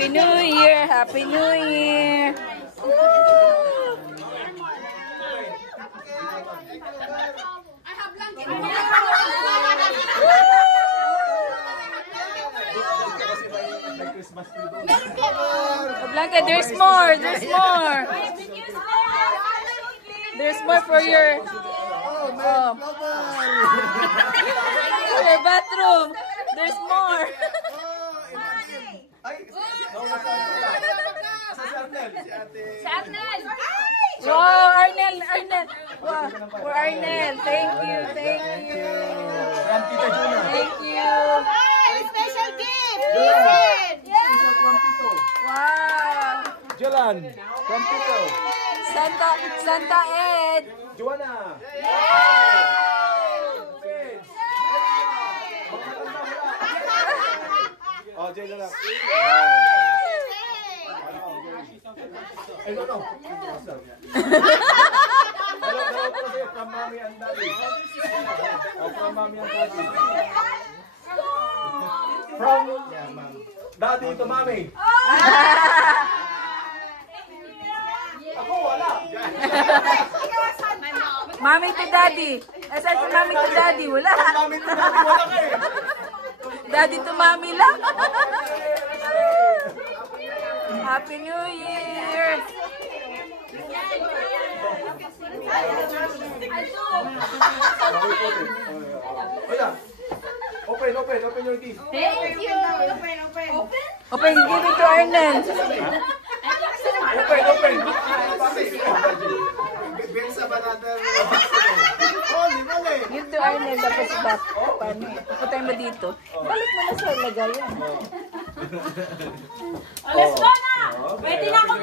Happy New Year! Happy New Year! Blanca, there's more! There's more! There's more for your... Oh. For your bathroom! There's more! Wow, Arnel! Arnel! Wow, for Arnel! Thank you! Thank you! Thank you! Special gift! Wow! Jolan, from Tito. Santa Ed! Joanna. Oh, Jay na lang. Ay, no. Hello po sa'yo, from Mommy and Daddy. From Mommy and Daddy. From Daddy to Mommy. Ako, wala. Mommy to Daddy. Asal si Mommy to Daddy? Wala. Mommy to Daddy, wala ka eh. Daddy to Mommy lang. Happy New Year! Open your teeth. Thank you! Open, give it to Arnel. Open. Give to Arnel, tapos back. Paano? Putay mo dito. Balik mo na sa lagayan. Let's go na! Pwede na ako